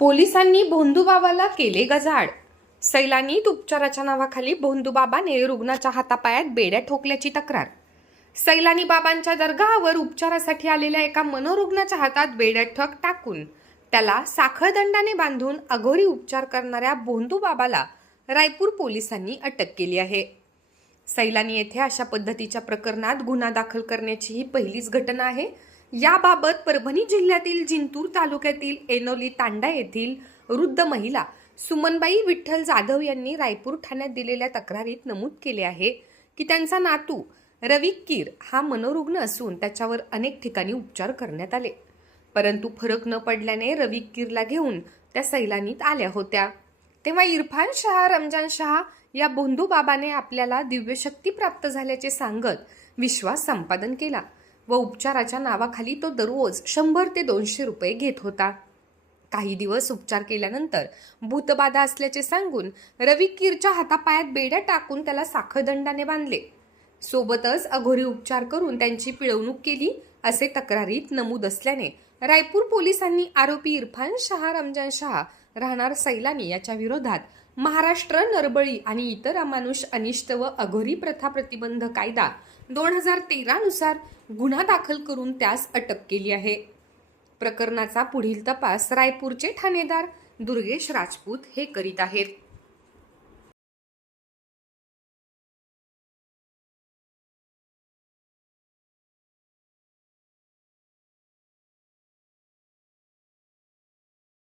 पोलिसांनी भोंदूबाबाला केले गजाड सैलानीत उपचाराच्या नावाखाली भोंदूबाबाने रुग्णाच्या हातापायात बेड्या ठोकल्याची तक्रार. सैलानी बाबांच्या दर्गावर उपचारासाठी आलेल्या एका मनोरुग्णाच्या हातात बेड्या ठक टाकून त्याला साखळदंडाने बांधून अघोरी उपचार करणाऱ्या भोंदूबाबाला रायपूर पोलिसांनी अटक केली आहे. सैलानी येथे अशा पद्धतीच्या प्रकरणात गुन्हा दाखल करण्याची ही पहिलीच घटना आहे. याबाबत परभणी जिल्ह्यातील जिंतूर तालुक्यातील एनोली तांडा येथील वृद्ध महिला सुमनबाई विठ्ठल जाधव यांनी रायपूर ठाण्यात दिलेल्या तक्रारीत नमूद केले आहे की त्यांचा नातू रवी कीर हा मनोरुग्ण असून त्याच्यावर अनेक ठिकाणी उपचार करण्यात आले. परंतु फरक न पडल्याने रवी कीरला घेऊन त्या सैलानीत आल्या होत्या. तेव्हा इरफान शहा रमजान शहा या बोंधू बाबाने आपल्याला दिव्यशक्ती प्राप्त झाल्याचे सांगत विश्वास संपादन केला. व उपचाराच्या नावाखाली तो दररोज शंभर ते दोनशे रुपये घेत होता. काही दिवस उपचार केल्यानंतर भूतबाधा असल्याचे सांगून रवी कीरच्या हातापायात बेड्या टाकून त्याला साखरदंडाने बांधले. सोबतच अघोरी उपचार करून त्यांची पिळवणूक केली असे तक्रारीत नमूद असल्याने रायपूर पोलिसांनी आरोपी इरफान शहा रमजान शहा राहणार सैलानी याच्या विरोधात महाराष्ट्र नरबळी आणि इतर अमानुष अनिष्ट व अघोरी प्रथा प्रतिबंध कायदा दोन हजार तेरानुसार गुन्हा दाखल करून त्यास अटक केली आहे. प्रकरणाचा पुढील तपास रायपूरचे ठाणेदार दुर्गेश राजपूत हे करीत आहेत.